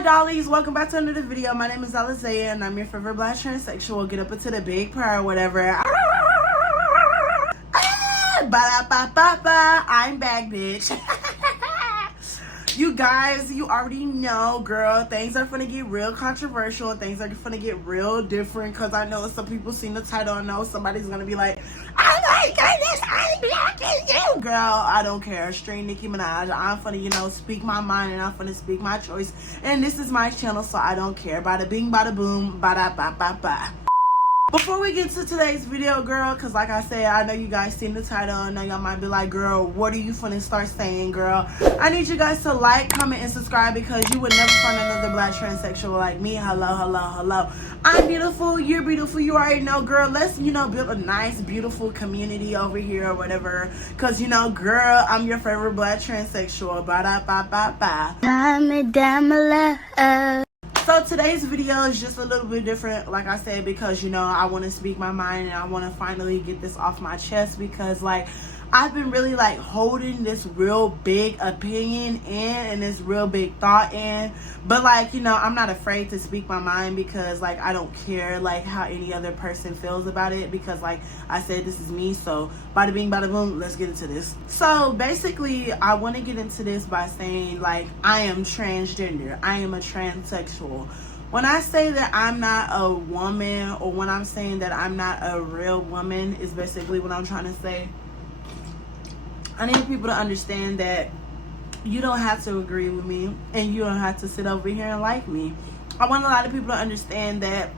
Hi dollies, welcome back to another video. My name is Alizaya and I'm your favorite black transsexual. Get up into the big prayer or whatever. Ba-da-ba-ba-ba. I'm back, bitch. You guys, you already know, girl, things are gonna get real controversial and things are gonna get real different, because I know some people seen the title and know somebody's gonna be like, oh my goodness, I'm blocking you. Girl, I don't care. Straight Nicki Minaj. I'm finna, speak my mind and I'm finna speak my choice. And this is my channel, so I don't care. Bada bing, bada boom, bada ba ba ba. Before we get to today's video, girl, because like I said, I know you guys seen the title. I know y'all might be like, girl, what are you finna start saying, girl? I need you guys to like, comment, and subscribe, because you would never find another black transsexual like me. Hello, hello, hello. I'm beautiful. You're beautiful. You already know, girl. Let's, build a nice, beautiful community over here or whatever. Because, girl, I'm your favorite black transsexual. Ba-da-ba-ba-ba. So today's video is just a little bit different, like I said, because I want to speak my mind and I want to finally get this off my chest, because I've been really holding this real big opinion in and this real big thought in, but I'm not afraid to speak my mind, because I don't care how any other person feels about it, because I said, this is me. So bada bing bada boom, let's get into this. So basically I want to get into this by saying I am transgender. I am a transsexual. When I say that I'm not a woman, or when I'm saying that I'm not a real woman, is basically what I'm trying to say. I need people to understand that you don't have to agree with me and you don't have to sit over here and like me. I want a lot of people to understand that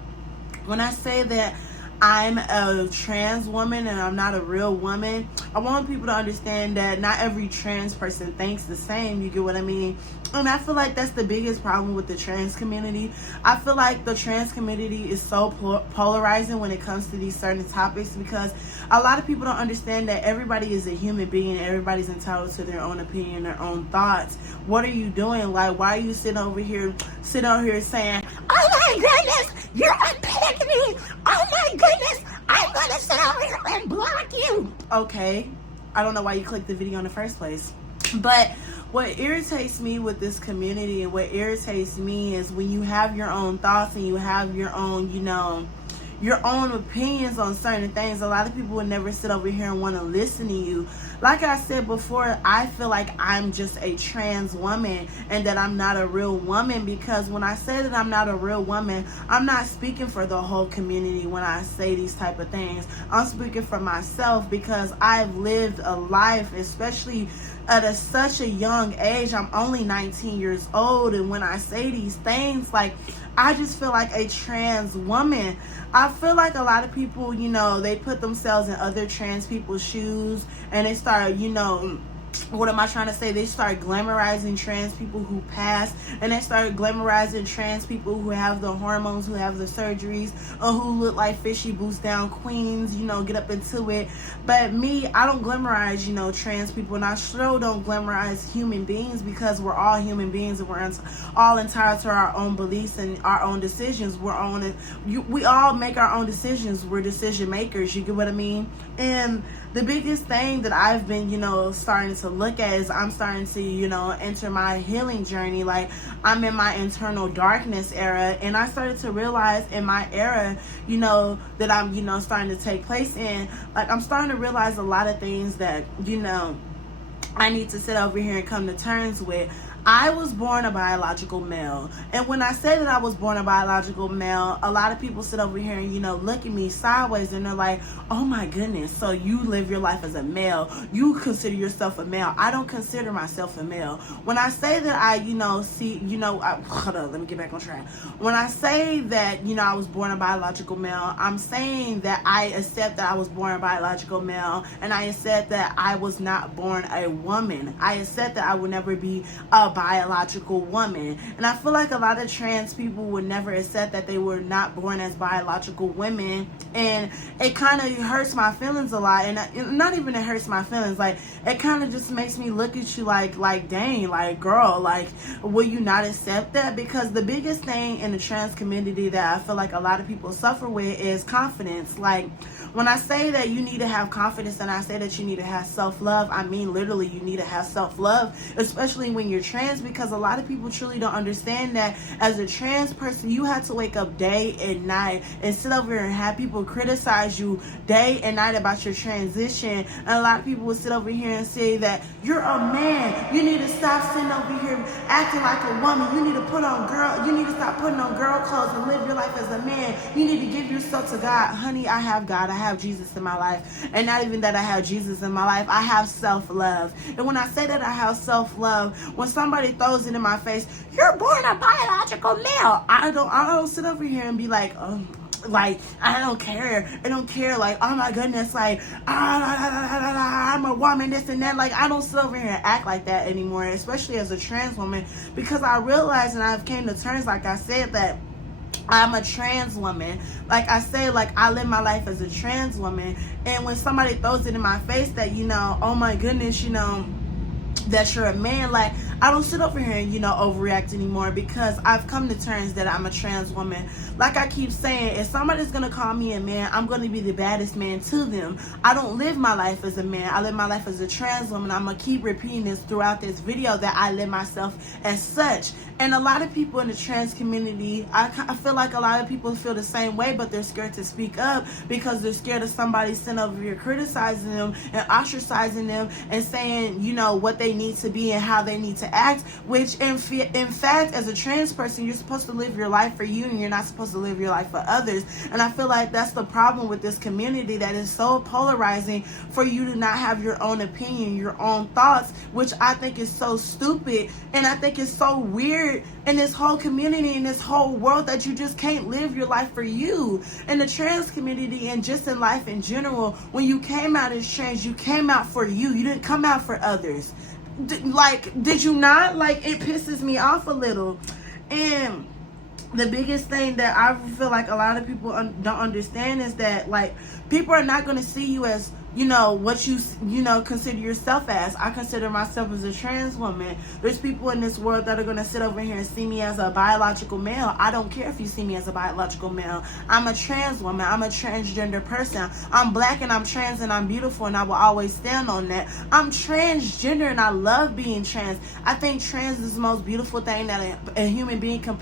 when I say that I'm a trans woman and I'm not a real woman, I want people to understand that not every trans person thinks the same. You get what I mean? And I feel like that's the biggest problem with the trans community. I feel like the trans community is so polarizing when it comes to these certain topics, because a lot of people don't understand that everybody is a human being and everybody's entitled to their own opinion, their own thoughts. What are you doing? Why are you sitting over here saying, oh my goodness, you're unpacking me. Oh my goodness, I'm gonna sit over here and block you. Okay, I don't know why you clicked the video in the first place. But what irritates me with this community and what irritates me is when you have your own thoughts and you have your own, your own opinions on certain things. A lot of people would never sit over here and want to listen to you. Like I said before, I feel like I'm just a trans woman and that I'm not a real woman, because when I say that I'm not a real woman, I'm not speaking for the whole community when I say these type of things. I'm speaking for myself, because I've lived a life, especially at such a young age. I'm only 19 years old, and when I say these things, I just feel like a trans woman. I feel like a lot of people, they put themselves in other trans people's shoes and they start, what am I trying to say? They start glamorizing trans people who pass, and they start glamorizing trans people who have the hormones, who have the surgeries, or who look like fishy boots down queens, get up into it. But me, I don't glamorize, trans people, and I sure don't glamorize human beings, because we're all human beings and we're all entitled to our own beliefs and our own decisions. We all make our own decisions. We're decision makers. You get what I mean? And the biggest thing that I've been, starting to look at is I'm starting to, enter my healing journey. I'm in my internal darkness era, and I started to realize in my era, that I'm, starting to take place in, I'm starting to realize a lot of things that, I need to sit over here and come to terms with. I was born a biological male, and when I say that I was born a biological male, a lot of people sit over here and look at me sideways, and they're like, oh my goodness, so you live your life as a male, you consider yourself a male. I don't consider myself a male. When I say that hold on, let me get back on track. When I say that I was born a biological male, I'm saying that I accept that I was born a biological male, and I accept that I was not born a woman. I accept that I would never be a biological woman. And I feel like a lot of trans people would never accept that they were not born as biological women, and it kind of hurts my feelings a lot. And not even it hurts my feelings, it kind of just makes me look at you like dang, girl, will you not accept that? Because the biggest thing in the trans community that I feel like a lot of people suffer with is confidence. When I say that you need to have confidence and I say that you need to have self-love, I mean literally you need to have self-love, especially when you're trans. trans, because a lot of people truly don't understand that as a trans person, you have to wake up day and night and sit over here and have people criticize you day and night about your transition. And a lot of people will sit over here and say that you're a man, you need to stop sitting over here acting like a woman, you need to stop putting on girl clothes and live your life as a man, you need to give yourself to God. Honey, I have God, I have Jesus in my life. And not even that I have Jesus in my life, I have self-love. And when I say that I have self-love, when somebody throws it in my face, you're born a biological male, I don't sit over here and be like, oh, like, I don't care, like, oh my goodness, like, I'm a woman, this and that. Like, I don't sit over here and act like that anymore, especially as a trans woman, because I realized, and I've came to terms, like I said, that I'm a trans woman. Like I say, like, I live my life as a trans woman. And when somebody throws it in my face that, you know, oh my goodness, you know, that you're a man, like, I don't sit over here and, you know, overreact anymore, because I've come to terms that I'm a trans woman. Like I keep saying, if somebody's gonna call me a man, I'm gonna be the baddest man to them. I don't live my life as a man, I live my life as a trans woman. I'm gonna keep repeating this throughout this video, that I live myself as such. And a lot of people in the trans community, I feel like a lot of people feel the same way, but they're scared to speak up because they're scared of somebody sitting over here criticizing them and ostracizing them and saying, you know, what they need to be and how they need to act, which in fact, as a trans person, you're supposed to live your life for you and you're not supposed to live your life for others. And I feel like that's the problem with this community, that is so polarizing for you to not have your own opinion, your own thoughts, which I think is so stupid. And I think it's so weird in this whole community, in this whole world, that you just can't live your life for you. In the trans community and just in life in general, when you came out as trans, you came out for you. You didn't come out for others. Did you not? Like, it pisses me off a little. And the biggest thing that I feel like a lot of people don't understand is that, like, people are not going to see you as, you know, what you know, consider yourself as. I consider myself as a trans woman. There's people in this world that are going to sit over here and see me as a biological male. I don't care if you see me as a biological male. I'm a trans woman. I'm a transgender person. I'm black and I'm trans and I'm beautiful, and I will always stand on that. I'm transgender and I love being trans. I think trans is the most beautiful thing that a human being can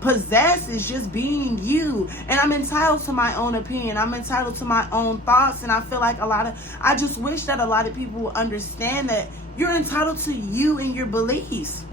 possess, is just being you. And I'm entitled to my own opinion. I'm entitled to my own thoughts. And I feel like I just wish that a lot of people would understand that you're entitled to you and your beliefs.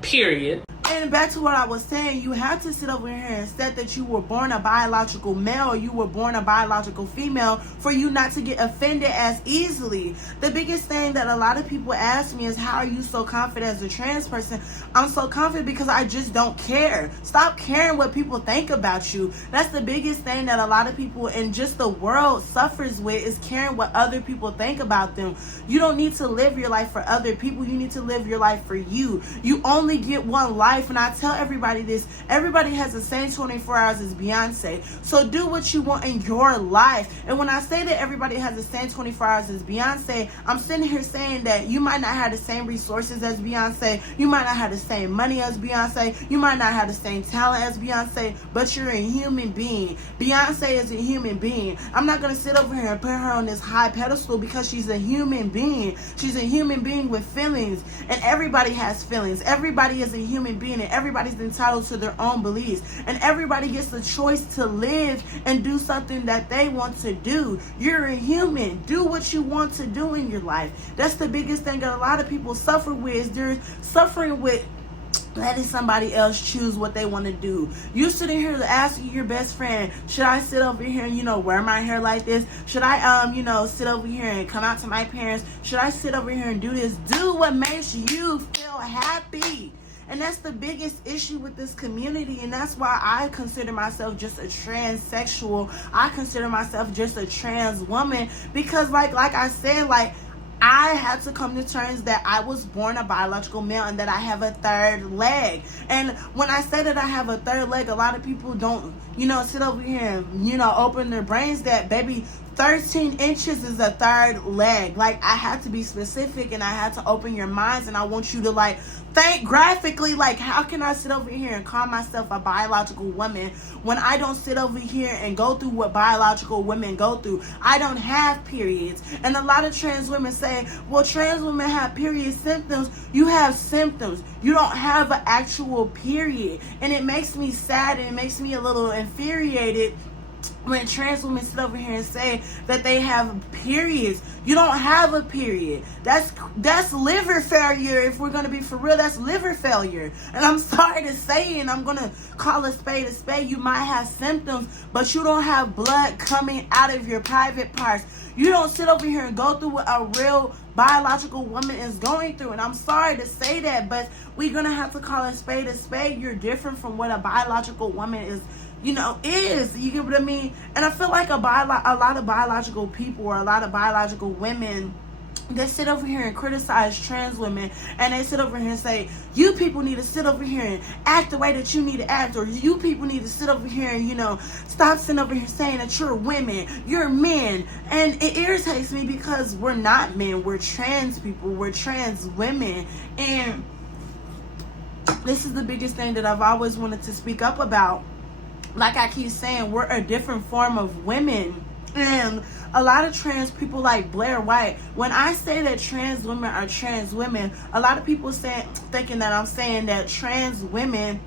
Period. And back to what I was saying, you have to sit over here and say that you were born a biological male or you were born a biological female for you not to get offended as easily. The biggest thing that a lot of people ask me is, how are you so confident as a trans person? I'm so confident because I just don't care. Stop caring what people think about you. That's the biggest thing that a lot of people in just the world suffers with, is caring what other people think about them. You don't need to live your life for other people. You need to live your life for you. You only get one life. And I tell everybody this, everybody has the same 24 hours as Beyonce. So do what you want in your life. And when I say that everybody has the same 24 hours as Beyonce, I'm sitting here saying that you might not have the same resources as Beyonce. You might not have the same money as Beyonce. You might not have the same talent as Beyonce, but you're a human being. Beyonce is a human being. I'm not going to sit over here and put her on this high pedestal because she's a human being. She's a human being with feelings. And everybody has feelings. Everybody is a human being. And everybody's entitled to their own beliefs, and everybody gets the choice to live and do something that they want to do. You're a human. Do what you want to do in your life. That's the biggest thing that a lot of people suffer with, is they're suffering with letting somebody else choose what they want to do. You sitting here asking your best friend, should I sit over here and, you know, wear my hair like this? Should I, you know, sit over here and come out to my parents? Should I sit over here and do this? Do what makes you feel happy. And that's the biggest issue with this community. And that's why I consider myself just a transsexual. I consider myself just a trans woman. Because like I said, like, I had to come to terms that I was born a biological male and that I have a third leg. And when I say that I have a third leg, a lot of people don't, you know, sit over here and, you know, open their brains that, baby, 13 inches is a third leg. Like, I had to be specific and I had to open your minds, and I want you to like think graphically, like, how can I sit over here and call myself a biological woman when I don't sit over here and go through what biological women go through? I don't have periods. And a lot of trans women say, well, trans women have period symptoms. You have symptoms. You don't have an actual period. And it makes me sad, and it makes me a little infuriated when trans women sit over here and say that they have periods. You don't have a period. That's liver failure. If we're gonna be for real, that's liver failure. And I'm sorry to say it, and I'm gonna call a spade a spade. You might have symptoms, but you don't have blood coming out of your private parts. You don't sit over here and go through what a real biological woman is going through. And I'm sorry to say that, but we're gonna have to call a spade a spade. You're different from what a biological woman is, is. You get what I mean? And I feel like a lot of biological people, or a lot of biological women, they sit over here and criticize trans women, and they sit over here and say, you people need to sit over here and act the way that you need to act, or you people need to sit over here and, stop sitting over here saying that you're women, you're men. And it irritates me because we're not men, we're trans people, we're trans women. And this is the biggest thing that I've always wanted to speak up about. Like I keep saying, we're a different form of women. And a lot of trans people, like Blair White, when I say that trans women are trans women, a lot of people thinking that I'm saying that trans women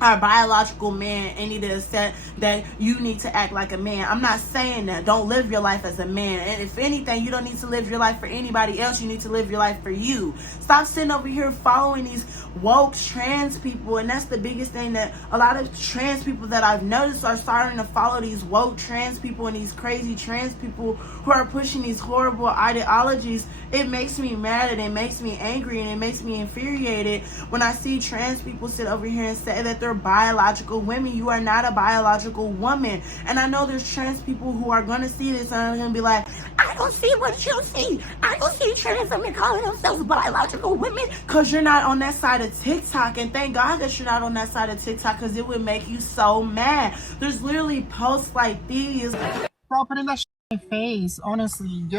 are biological men and need to accept that you need to act like a man. I'm not saying that. Don't live your life as a man. And if anything, you don't need to live your life for anybody else. You need to live your life for you. Stop sitting over here following these woke trans people. And that's the biggest thing, that a lot of trans people that I've noticed are starting to follow these woke trans people and these crazy trans people who are pushing these horrible ideologies. It makes me mad, and it makes me angry, and it makes me infuriated when I see trans people sit over here and say that they're biological women. You are not a biological woman. And I know there's trans people who are going to see this and are going to be like, I don't see what you see. I don't see trans women calling themselves biological women. Because you're not on that side of TikTok. And thank God that you're not on that side of TikTok, because it would make you so mad. There's literally posts like these. Bro, putting that in my face, honestly. Yo,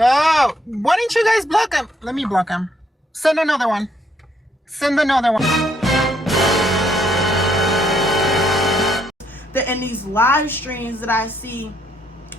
why didn't you guys block him? Let me block him. Send another one. Send another one. In these live streams that I see,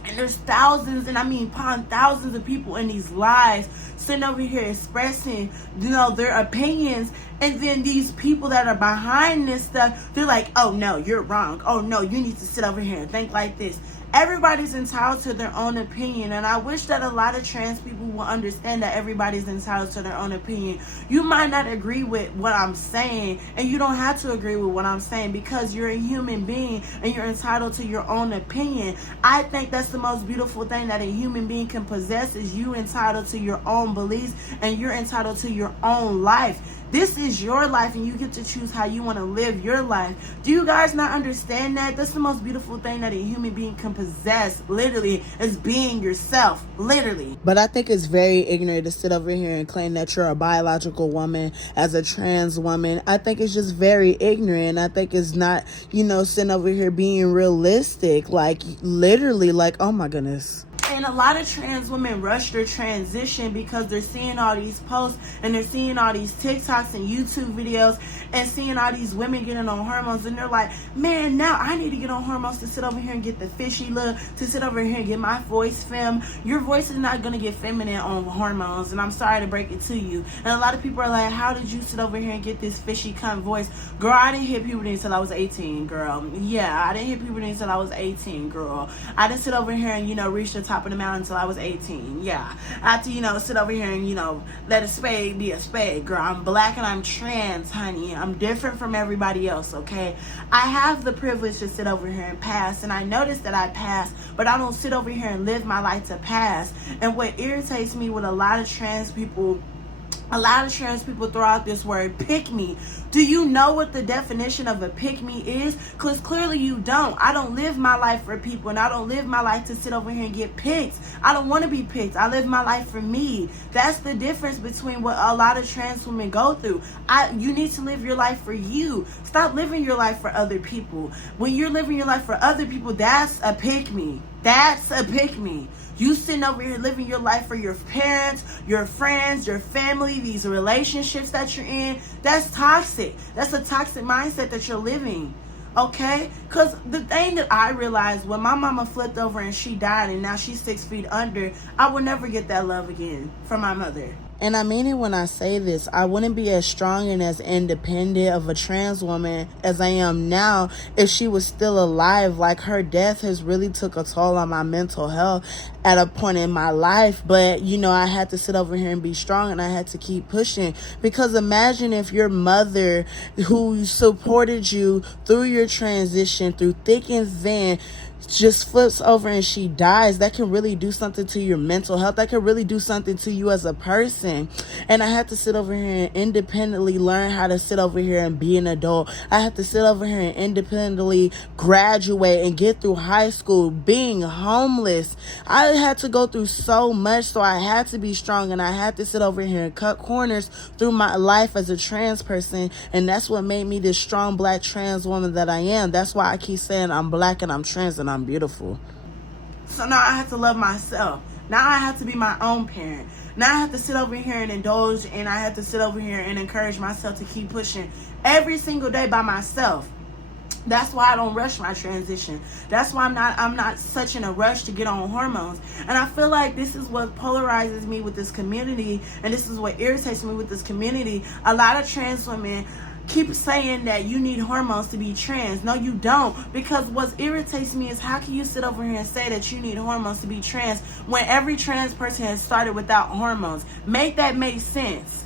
and there's thousands, and I mean upon thousands of people in these lives sitting over here expressing, their opinions. And then these people that are behind this stuff, they're like, oh no, you're wrong. Oh no, you need to sit over here and think like this. Everybody's entitled to their own opinion, and I wish that a lot of trans people will understand that everybody's entitled to their own opinion. You might not agree with what I'm saying, and you don't have to agree with what I'm saying, because you're a human being and you're entitled to your own opinion. I think that's the most beautiful thing that a human being can possess, is you entitled to your own beliefs, and you're entitled to your own life. This is your life, and you get to choose how you want to live your life. Do you guys not understand that? That's the most beautiful thing that a human being can possess, literally, is being yourself, literally. But I think it's very ignorant to sit over here and claim that you're a biological woman as a trans woman. I think it's just very ignorant. I think it's not, sitting over here being realistic, like literally, like, oh my goodness. And a lot of trans women rush their transition because they're seeing all these posts, and they're seeing all these TikToks and YouTube videos, and seeing all these women getting on hormones, and they're like, man, now I need to get on hormones to sit over here and get the fishy look, to sit over here and get my voice femme. Your voice is not going to get feminine on hormones, and I'm sorry to break it to you. And a lot of people are like, how did you sit over here and get this fishy cunt voice? Girl, I didn't hit puberty until I was 18, girl. Yeah, I didn't hit puberty until I was 18, girl. I didn't sit over here and, reach the top of the mountain until I was 18. Yeah. I had to, sit over here and, let a spade be a spade, girl. I'm black and I'm trans, honey. I'm different from everybody else, okay? I have the privilege to sit over here and pass, and I notice that I pass, but I don't sit over here and live my life to pass. And what irritates me with a lot of trans people throw out this word, pick me. Do you know what the definition of a pick me is? Because clearly you don't. I don't live my life for people, and I don't live my life to sit over here and get picked. I don't want to be picked. I live my life for me. That's the difference between what a lot of trans women go through. You need to live your life for you. Stop living your life for other people. When you're living your life for other people, that's a pick me. That's a pick me. You sitting over here living your life for your parents, your friends, your family, these relationships that you're in. That's toxic. That's a toxic mindset that you're living. Okay? Because the thing that I realized when my mama flipped over and she died and now she's 6 feet under, I will never get that love again from my mother. And I mean it when I say this. I wouldn't be as strong and as independent of a trans woman as I am now if she was still alive. Like, her death has really took a toll on my mental health at a point in my life. But, you know, I had to sit over here and be strong, and I had to keep pushing. Because imagine if your mother, who supported you through your transition, through thick and thin, just flips over and she dies. That can really do something to your mental health. That can really do something to you as a person. And I had to sit over here and independently learn how to sit over here and be an adult. I had to sit over here and independently graduate and get through high school, being homeless. I had to go through so much, so I had to be strong, and I had to sit over here and cut corners through my life as a trans person. And that's what made me this strong black trans woman that I am. That's why I keep saying I'm black and I'm trans and I'm beautiful. So now I have to love myself. Now I have to be my own parent. Now I have to sit over here and indulge, and I have to sit over here and encourage myself to keep pushing every single day by myself. That's why I don't rush my transition. That's why I'm not such in a rush to get on hormones. And I feel like this is what polarizes me with this community, and this is what irritates me with this community. A lot of trans women keep saying that you need hormones to be trans. No, you don't. Because what irritates me is, how can you sit over here and say that you need hormones to be trans when every trans person has started without hormones? Make that make sense.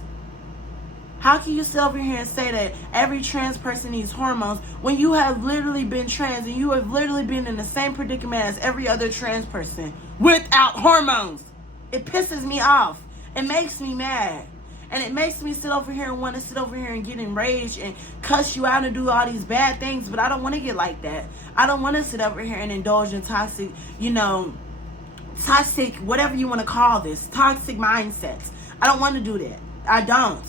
How can you sit over here and say that every trans person needs hormones when you have literally been trans and you have literally been in the same predicament as every other trans person without hormones? It pisses me off. It makes me mad. And it makes me sit over here and want to sit over here and get enraged and cuss you out and do all these bad things. But I don't want to get like that. I don't want to sit over here and indulge in toxic, whatever you want to call this, toxic mindsets. I don't want to do that. I don't.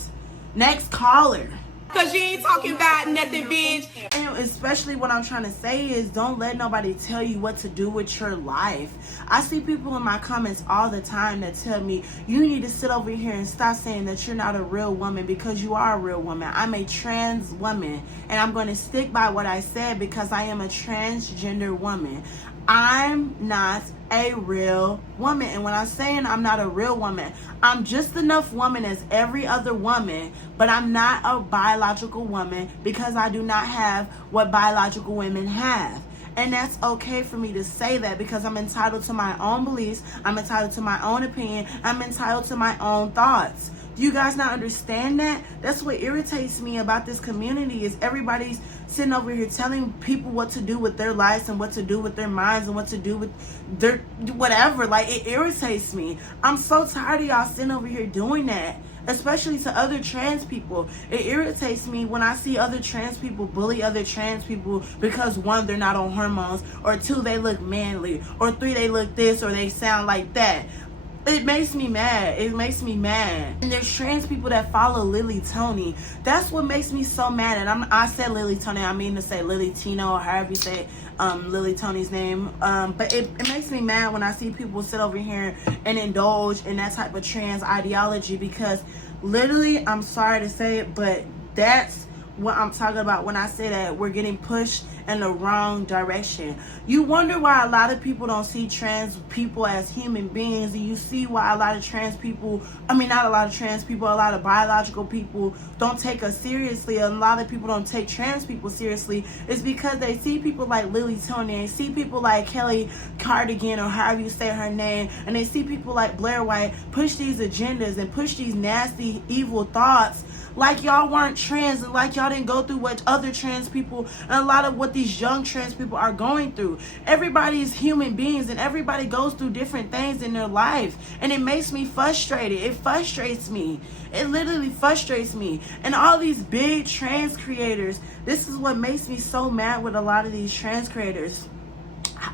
Next caller. Cause you ain't talking about nothing, bitch. And especially what I'm trying to say is, don't let nobody tell you what to do with your life. I see people in my comments all the time that tell me, you need to sit over here and stop saying that you're not a real woman, because you are a real woman. I'm a trans woman, and I'm going to stick by what I said because I am a transgender woman. I'm not a real woman. And when I'm saying I'm not a real woman, I'm just enough woman as every other woman, but I'm not a biological woman because I do not have what biological women have. And that's okay for me to say that, because I'm entitled to my own beliefs. I'm entitled to my own opinion. I'm entitled to my own thoughts. Do you guys not understand that? That's what irritates me about this community, is everybody's sitting over here telling people what to do with their lives and what to do with their minds and what to do with their whatever. Like, it irritates me. I'm so tired of y'all sitting over here doing that, especially to other trans people. It irritates me when I see other trans people bully other trans people because, 1, they're not on hormones, or 2, they look manly, or 3, they look this or they sound like that. It makes me mad. It makes me mad. And there's trans people that follow Lily Tony. That's what makes me so mad. And I said Lily Tony. I mean to say Lily Tino, or however you say Lily Tony's name. But it makes me mad when I see people sit over here and indulge in that type of trans ideology, because literally, I'm sorry to say it, but that's what I'm talking about when I say that we're getting pushed in the wrong direction. You wonder why a lot of people don't see trans people as human beings, and you see why a lot of trans people, not a lot of trans people, a lot of biological people don't take us seriously. A lot of people don't take trans people seriously. It's because they see people like Lily Tony, they see people like Kelly Cardigan, or however you say her name, and they see people like Blair White push these agendas and push these nasty, evil thoughts, like y'all weren't trans, and like y'all didn't go through what other trans people and a lot of what these young trans people are going through. Everybody is human beings, and everybody goes through different things in their life, and it makes me frustrated. It frustrates me. It literally frustrates me. And all these big trans creators, this is what makes me so mad with a lot of these trans creators.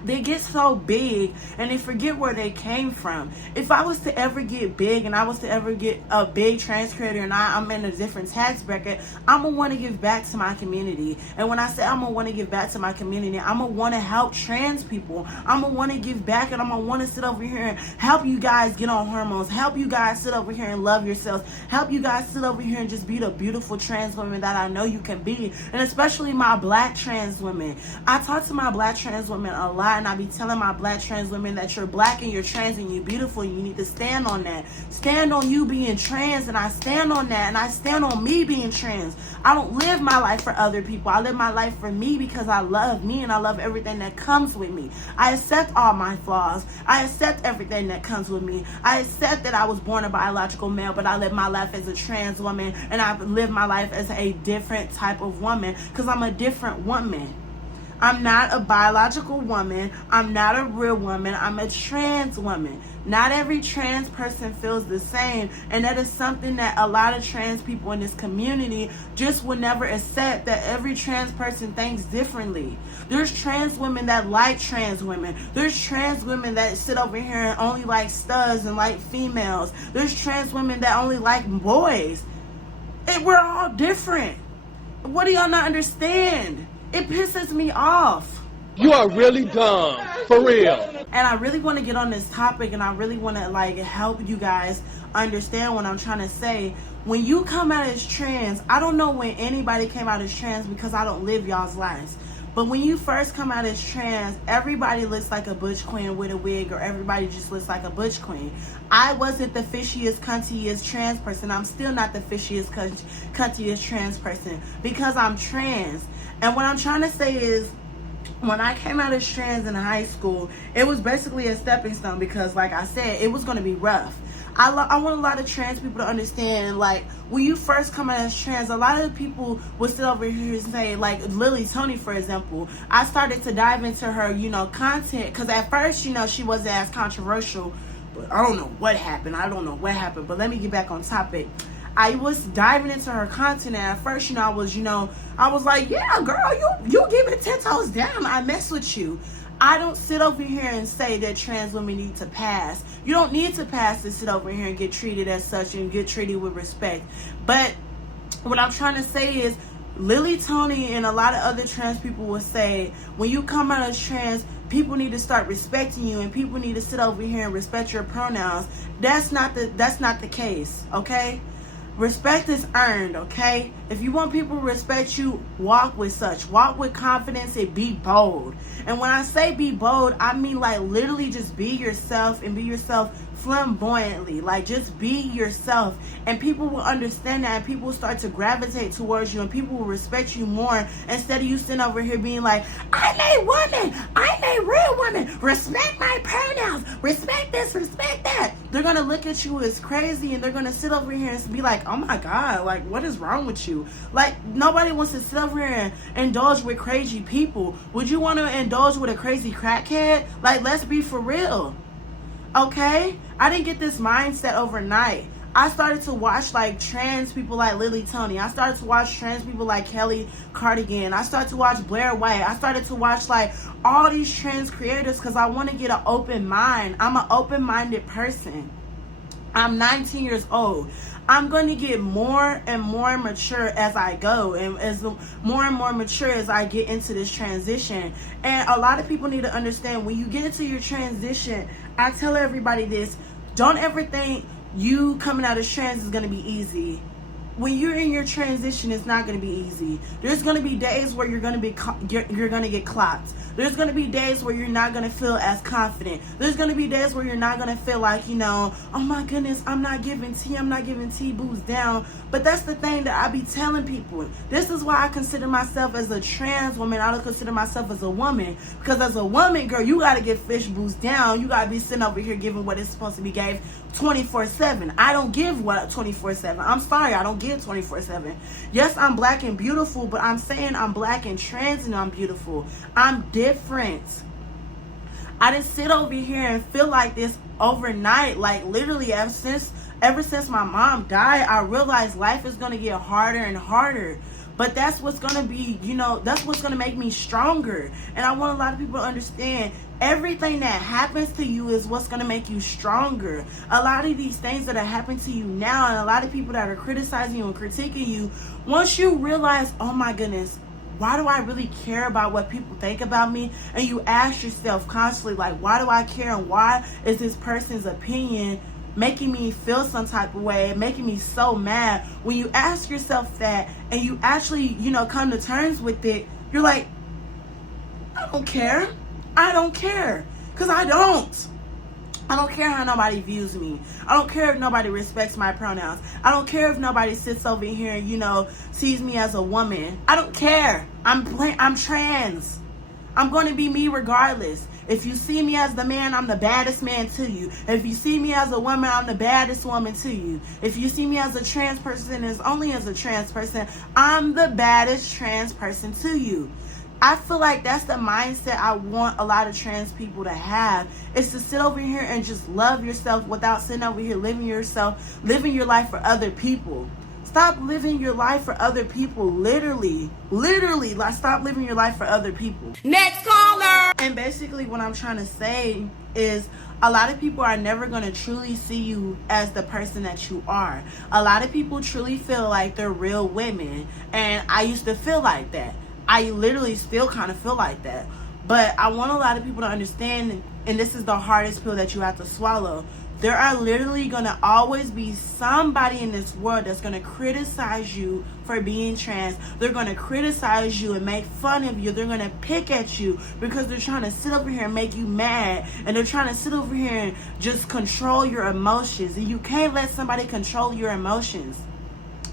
they get so big and they forget where they came from. If I was to ever get big and I was to ever get a big trans creator and I'm in a different tax bracket, I'm gonna want to give back to my community. And when I say I'm gonna want to give back to my community, I'm gonna want to help trans people. I'm gonna want to give back, and I'm gonna want to sit over here and help you guys get on hormones, help you guys sit over here and love yourselves, help you guys sit over here and just be the beautiful trans women that I know you can be. And especially my black trans women. I talk to my black trans women a lot, and I be telling my black trans women that you're black and you're trans and you're beautiful, and you need to stand on that. Stand on you being trans, and I stand on that, and I stand on me being trans. I don't live my life for other people. I live my life for me because I love me and I love everything that comes with me. I accept all my flaws. I accept everything that comes with me. I accept that I was born a biological male, but I live my life as a trans woman, and I live my life as a different type of woman because I'm a different woman. I'm not a biological woman. I'm not a real woman. I'm a trans woman. Not every trans person feels the same. And that is something that a lot of trans people in this community just will never accept, that every trans person thinks differently. There's trans women that like trans women. There's trans women that sit over here and only like studs and like females. There's trans women that only like boys. And we're all different. What do y'all not understand? It pisses me off. You are really dumb, for real. And I really want to get on this topic, and I really want to like help you guys understand what I'm trying to say. When you come out as trans, I don't know when anybody came out as trans because I don't live y'all's lives. But when you first come out as trans, everybody looks like a butch queen with a wig, or everybody just looks like a butch queen. I wasn't the fishiest, cuntiest trans person. I'm still not the fishiest, cuntiest trans person because I'm trans. And what I'm trying to say is, when I came out as trans in high school, it was basically a stepping stone because, like I said, it was going to be rough. I want a lot of trans people to understand, like, when you first come out as trans, a lot of people would sit over here and say, like, Lily Tony, for example, I started to dive into her, content, because at first, she wasn't as controversial, but I don't know what happened. But let me get back on topic. I was diving into her content, and at first, I was like, yeah, girl, you give it 10 toes down. I mess with you. I don't sit over here and say that trans women need to pass. You don't need to pass to sit over here and get treated as such and get treated with respect. But what I'm trying to say is, Lily Tony and a lot of other trans people will say, when you come out as trans, people need to start respecting you, and people need to sit over here and respect your pronouns. That's not the case, okay? Respect is earned, okay? If you want people to respect you, walk with such. Walk with confidence and be bold. And when I say be bold, I mean like literally just be yourself, and be yourself flamboyantly. Like just be yourself, and people will understand that, and people will start to gravitate towards you, and people will respect you more, instead of you sitting over here being like, I'm a woman, I'm a real woman, respect my pronouns, respect this, respect that. They're gonna look at you as crazy, and they're gonna sit over here and be like, oh my god, like what is wrong with you? Like nobody wants to sit over here and indulge with crazy people. Would you want to indulge with a crazy crackhead? Like, let's be for real. Okay? I didn't get this mindset overnight. I started to watch like trans people like Lily Tony. I started to watch trans people like Kelly Cardigan. I started to watch Blair White. I started to watch like all these trans creators because I want to get an open mind. I'm an open-minded person. I'm 19 years old. I'm going to get more and more mature as I go, and as more and more mature as I get into this transition. And a lot of people need to understand, when you get into your transition, I tell everybody this, don't ever think you coming out as trans is going to be easy. When you're in your transition, it's not going to be easy. There's going to be days where you're going to get clocked. There's going to be days where you're not going to feel as confident. There's going to be days where you're not going to feel like, oh my goodness, I'm not giving T-boos down. But that's the thing that I be telling people. This is why I consider myself as a trans woman. I don't consider myself as a woman. Because as a woman, girl, you got to get fish boos down. You got to be sitting over here giving what is supposed to be gave 24/7. I don't give what 24/7. I'm sorry, I don't give 24/7. Yes, I'm black and beautiful, but I'm saying I'm black and trans and I'm beautiful. I'm different. I didn't sit over here and feel like this overnight. Like literally ever since my mom died, I realized life is going to get harder and harder. but that's what's gonna be, you know, that's what's gonna make me stronger. And I want a lot of people to understand, everything that happens to you is what's gonna make you stronger. A lot of these things that are happening to you now, and a lot of people that are criticizing you and critiquing you, once you realize, oh my goodness, why do I really care about what people think about me? And you ask yourself constantly, like, why do I care? And why is this person's opinion making me feel some type of way, making me so mad? When you ask yourself that and you actually, you know, come to terms with it, you're like, I don't care. I don't care. Because I don't. I don't care how nobody views me. I don't care if nobody respects my pronouns. I don't care if nobody sits over here and, you know, sees me as a woman. I don't care. I'm trans. I'm going to be me regardless. If you see me as the man, I'm the baddest man to you. If you see me as a woman, I'm the baddest woman to you. If you see me as a trans person, as only as a trans person, I'm the baddest trans person to you. I feel like that's the mindset I want a lot of trans people to have, is to sit over here and just love yourself without sitting over here living your life for other people. Stop living your life for other people. Literally, like, stop living your life for other people. Next caller. And basically what I'm trying to say is, a lot of people are never going to truly see you as the person that you are. A lot of people truly feel like they're real women, and I used to feel like that. I literally still kind of feel like that. But I want a lot of people to understand, and this is the hardest pill that you have to swallow. There are literally going to always be somebody in this world that's going to criticize you for being trans. They're going to criticize you and make fun of you. They're going to pick at you because they're trying to sit over here and make you mad. And they're trying to sit over here and just control your emotions. And you can't let somebody control your emotions.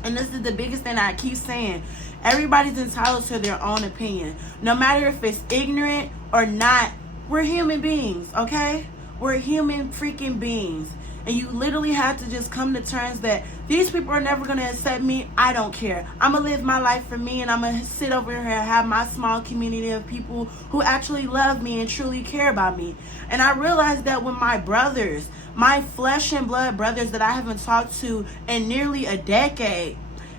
And this is the biggest thing I keep saying. Everybody's entitled to their own opinion. No matter if it's ignorant or not, we're human beings, okay? We're human freaking beings. And you literally have to just come to terms that these people are never going to accept me. I don't care. I'm going to live my life for me, and I'm going to sit over here and have my small community of people who actually love me and truly care about me. And I realized that when my brothers, my flesh and blood brothers that I haven't talked to in nearly a decade,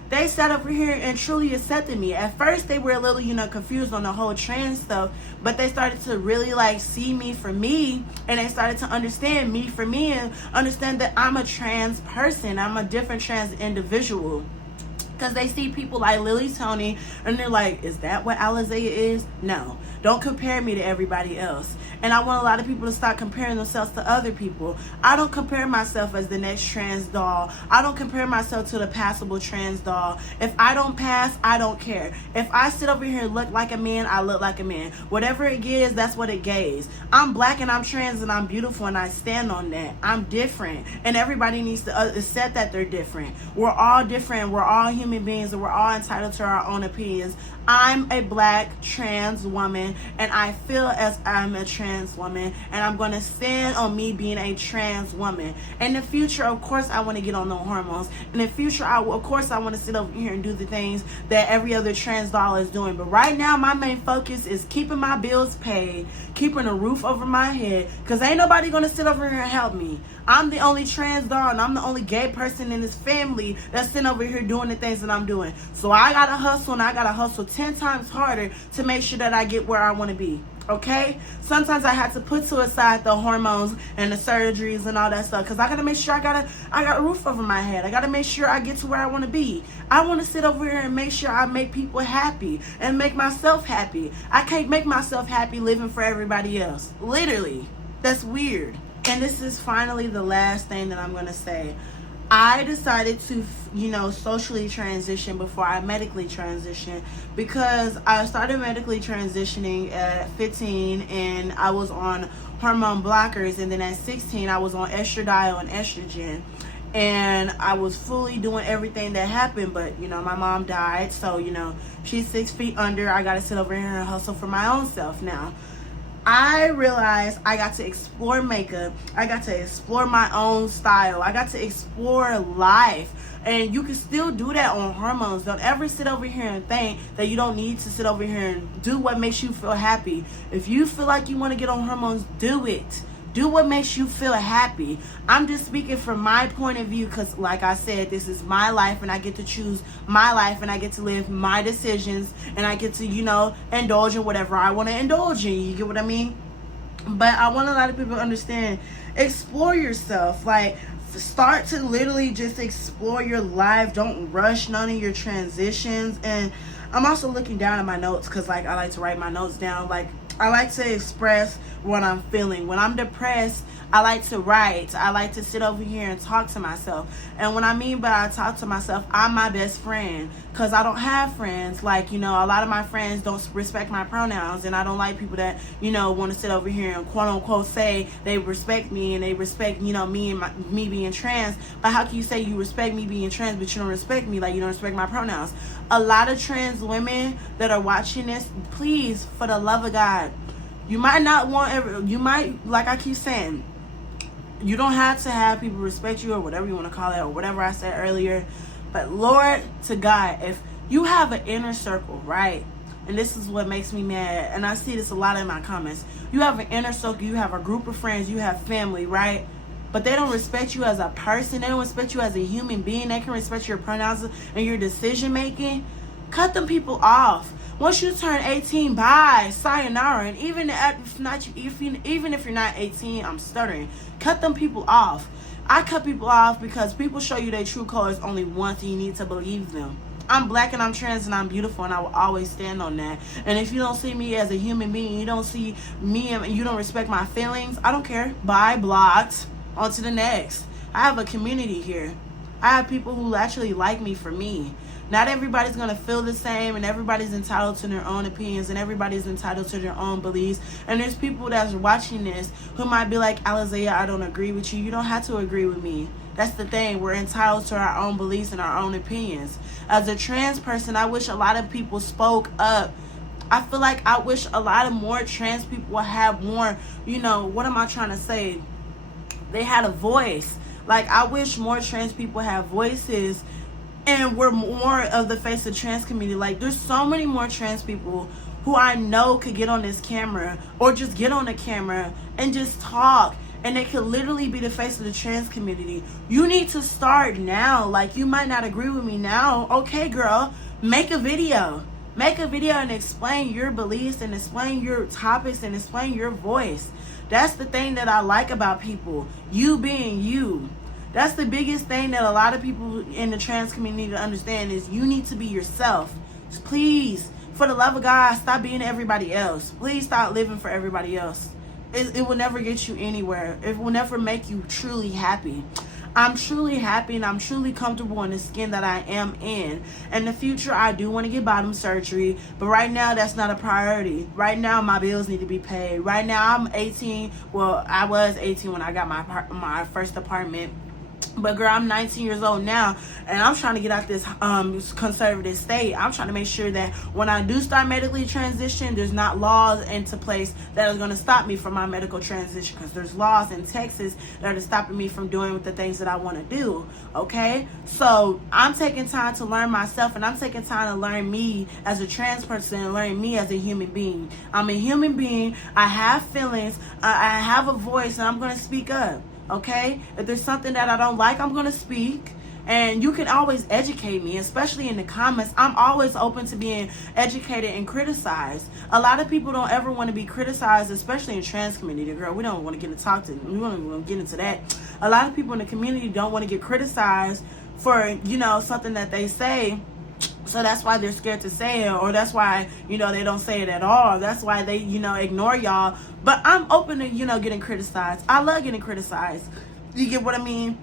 they sat over here and truly accepted me. At first, they were a little, you know, confused on the whole trans stuff, but they started to really, like, see me for me, and they started to understand me for me and understand that I'm a trans person. I'm a different trans individual. Because they see people like Lily Tony, and they're like, is that what Alizé is? No. Don't compare me to everybody else. And I want a lot of people to stop comparing themselves to other people. I don't compare myself as the next trans doll. I don't compare myself to the passable trans doll. If I don't pass, I don't care. If I sit over here and look like a man, I look like a man. Whatever it gives, that's what it gives. I'm black and I'm trans and I'm beautiful, and I stand on that. I'm different. And everybody needs to accept that they're different. We're all different. We're all human beings, and we're all entitled to our own opinions. I'm a black trans woman, and I feel as I'm a trans woman, and I'm going to stand on me being a trans woman. In the future, of course, I want to get on the hormones. In the future, of course, I want to sit over here and do the things that every other trans doll is doing. But right now, my main focus is keeping my bills paid, keeping a roof over my head, because ain't nobody going to sit over here and help me. I'm the only trans doll, and I'm the only gay person in this family that's sitting over here doing the things that I'm doing. So I got to hustle, and I got to hustle 10 times harder to make sure that I get where I want to be. Okay? Sometimes I had to put to aside the hormones and the surgeries and all that stuff, because I got to make sure I got a roof over my head. I got to make sure I get to where I want to be. I want to sit over here and make sure I make people happy and make myself happy. I can't make myself happy living for everybody else. Literally. That's weird. And this is finally the last thing that I'm going to say. I decided to, socially transition before I medically transitioned, because I started medically transitioning at 15 and I was on hormone blockers, and then at 16 I was on estradiol and estrogen, and I was fully doing everything that happened, but my mom died, so she's 6 feet under. I got to sit over here and hustle for my own self now. I realized I got to explore makeup. I got to explore my own style. I got to explore life. And you can still do that on hormones. Don't ever sit over here and think that you don't need to sit over here and do what makes you feel happy. If you feel like you want to get on hormones, do it. Do what makes you feel happy. I'm just speaking from my point of view because, like I said, this is my life and I get to choose my life and I get to live my decisions and I get to, indulge in whatever I want to indulge in. You get what I mean? But I want a lot of people to understand, explore yourself. Like, start to literally just explore your life. Don't rush none of your transitions. And I'm also looking down at my notes because, like, I like to write my notes down. Like, I like to express what I'm feeling. When I'm depressed, I like to write. I like to sit over here and talk to myself. And what I mean by I talk to myself, I'm my best friend because I don't have friends. Like, a lot of my friends don't respect my pronouns, and I don't like people that, want to sit over here and quote unquote say they respect me and they respect, me and me being trans. But how can you say you respect me being trans, but you don't respect me? Like, you don't respect my pronouns. A lot of trans women that are watching this, please, for the love of God, you might not want you might, like I keep saying, you don't have to have people respect you or whatever you want to call it or whatever I said earlier. But Lord to God, if you have an inner circle, right? And this is what makes me mad. And I see this a lot in my comments. You have an inner circle. You have a group of friends. You have family, right? But they don't respect you as a person. They don't respect you as a human being. They can respect your pronouns and your decision making. Cut them people off. Once you turn 18, bye, sayonara. And even if you're not 18, I'm stuttering. Cut them people off. I cut people off because people show you their true colors only once, and you need to believe them. I'm black and I'm trans and I'm beautiful, and I will always stand on that. And if you don't see me as a human being, you don't see me and you don't respect my feelings, I don't care. Bye, blocked. On to the next. I have a community here. I have people who actually like me for me. Not everybody's going to feel the same, and everybody's entitled to their own opinions, and everybody's entitled to their own beliefs. And there's people that's watching this who might be like, Alizaya, I don't agree with you. You don't have to agree with me. That's the thing. We're entitled to our own beliefs and our own opinions. As a trans person, I wish a lot of people spoke up. I feel like I wish a lot of more trans people would have more, what am I trying to say? They had a voice. Like, I wish more trans people have voices and we're more of the face of the trans community. Like, there's so many more trans people who I know could get on this camera or just get on the camera and just talk, and they could literally be the face of the trans community. You need to start now. Like, you might not agree with me now. Okay, girl, make a video. Make a video and explain your beliefs and explain your topics and explain your voice. That's the thing that I like about people. You being you. That's the biggest thing that a lot of people in the trans community need to understand is you need to be yourself. Please, for the love of God, stop being everybody else. Please stop living for everybody else. It will never get you anywhere. It will never make you truly happy. I'm truly happy and I'm truly comfortable in the skin that I am in. In the future, I do want to get bottom surgery, but right now that's not a priority. Right now, my bills need to be paid. Right now, I'm 18. Well, I was 18 when I got my first apartment. But girl, I'm 19 years old now, and I'm trying to get out this conservative state. I'm trying to make sure that when I do start medically transition, there's not laws into place that are going to stop me from my medical transition, because there's laws in Texas that are stopping me from doing the things that I want to do. Okay, so I'm taking time to learn myself, and I'm taking time to learn me as a trans person and learn me as a human being. I'm a human being. I have feelings. I have a voice, and I'm going to speak up. Okay, if there's something that I don't like, I'm gonna speak. And you can always educate me, especially in the comments. I'm always open to being educated and criticized. A lot of people don't ever want to be criticized, especially in the trans community. Girl, we don't want to get to talk to. We don't want to get into that. A lot of people in the community don't want to get criticized for something that they say. So that's why they're scared to say it, or that's why, they don't say it at all. That's why they, ignore y'all. But I'm open to, getting criticized. I love getting criticized. You get what I mean?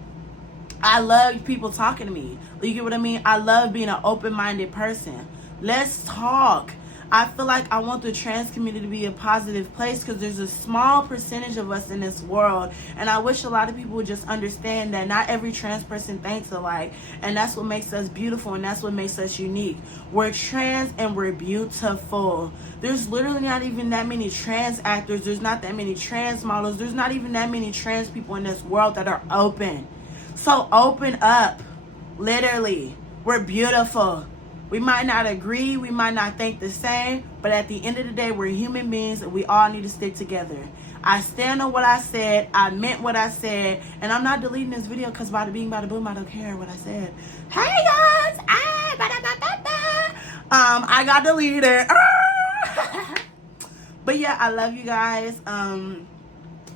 I love people talking to me. You get what I mean? I love being an open-minded person. Let's talk. I feel like I want the trans community to be a positive place because there's a small percentage of us in this world. And I wish a lot of people would just understand that not every trans person thinks alike. And that's what makes us beautiful, and that's what makes us unique. We're trans and we're beautiful. There's literally not even that many trans actors. There's not that many trans models. There's not even that many trans people in this world that are open. So open up. Literally. We're beautiful. We might not agree, we might not think the same, but at the end of the day, we're human beings and we all need to stick together. I stand on what I said, I meant what I said, and I'm not deleting this video because bada bing, bada boom, I don't care what I said. Hey guys, I got deleted. But yeah, I love you guys.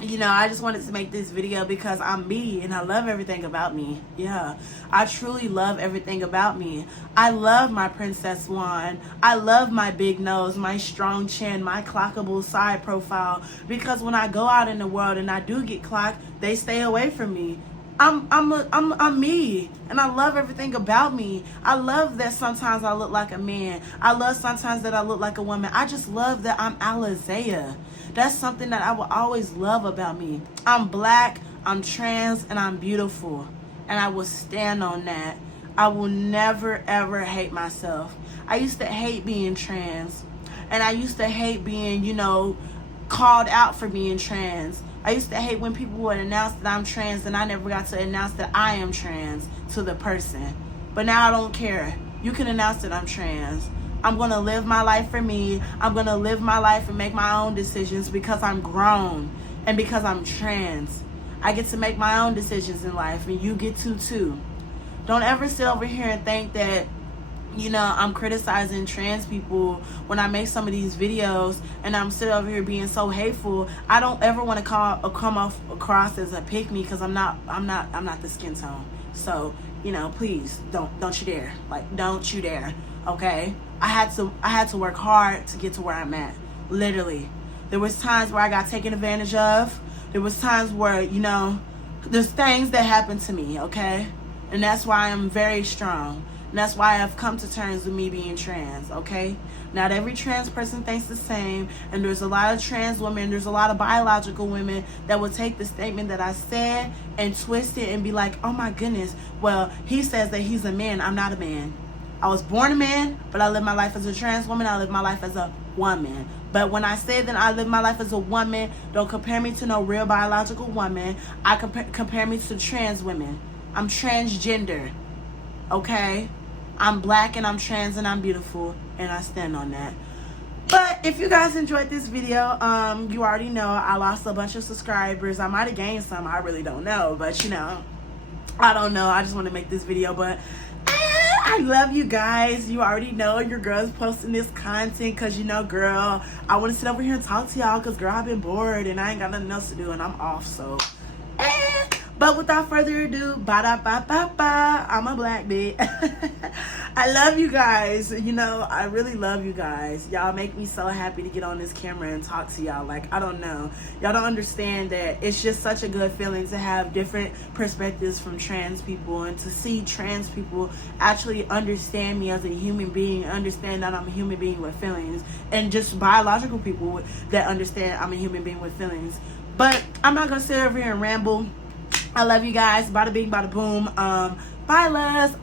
You know, I just wanted to make this video because I'm me and I love everything about me. Yeah, I truly love everything about me. I love my princess wand. I love my big nose, my strong chin, my clockable side profile. Because when I go out in the world and I do get clocked, they stay away from me. I'm me, and I love everything about me. I love that sometimes I look like a man. I love sometimes that I look like a woman. I just love that I'm Alizea. That's something that I will always love about me. I'm black, I'm trans, and I'm beautiful. And I will stand on that. I will never, ever hate myself. I used to hate being trans. And I used to hate being, you know, called out for being trans. I used to hate when people would announce that I'm trans and I never got to announce that I am trans to the person. But now I don't care. You can announce that I'm trans. I'm going to live my life for me. I'm going to live my life and make my own decisions because I'm grown and because I'm trans. I get to make my own decisions in life, and you get to too. Don't ever sit over here and think that, you know, I'm criticizing trans people when I make some of these videos and I'm sitting over here being so hateful. I don't ever want to come off across as a pick me because I'm not the skin tone. So, you know, please don't you dare. Like, don't you dare. Okay? I had to work hard to get to where I'm at. Literally. There was times where I got taken advantage of. There was times where, you know, there's things that happened to me, okay? And that's why I'm very strong. And that's why I've come to terms with me being trans, okay? Not every trans person thinks the same, and there's a lot of trans women, there's a lot of biological women that will take the statement that I said and twist it and be like, oh my goodness, well, he says that he's a man, I'm not a man. I was born a man, but I live my life as a trans woman, I live my life as a woman. But when I say that I live my life as a woman, don't compare me to no real biological woman. I compare me to trans women. I'm transgender, okay? I'm black and I'm trans and I'm beautiful, and I stand on that. But if you guys enjoyed this video, you already know I lost a bunch of subscribers. I might have gained some, I really don't know, but you know, I don't know. I just want to make this video, but I love you guys. You already know your girl's posting this content because, you know, girl, I want to sit over here and talk to y'all because, girl, I've been bored and I ain't got nothing else to do and I'm off, so. But without further ado, ba-da-ba-ba-ba, I'm a black bitch. I love you guys. You know, I really love you guys. Y'all make me so happy to get on this camera and talk to y'all. Like, I don't know. Y'all don't understand that it's just such a good feeling to have different perspectives from trans people and to see trans people actually understand me as a human being, understand that I'm a human being with feelings, and just biological people that understand I'm a human being with feelings. But I'm not going to sit over here and ramble. I love you guys. Bada bing, bada boom. Bye, loves.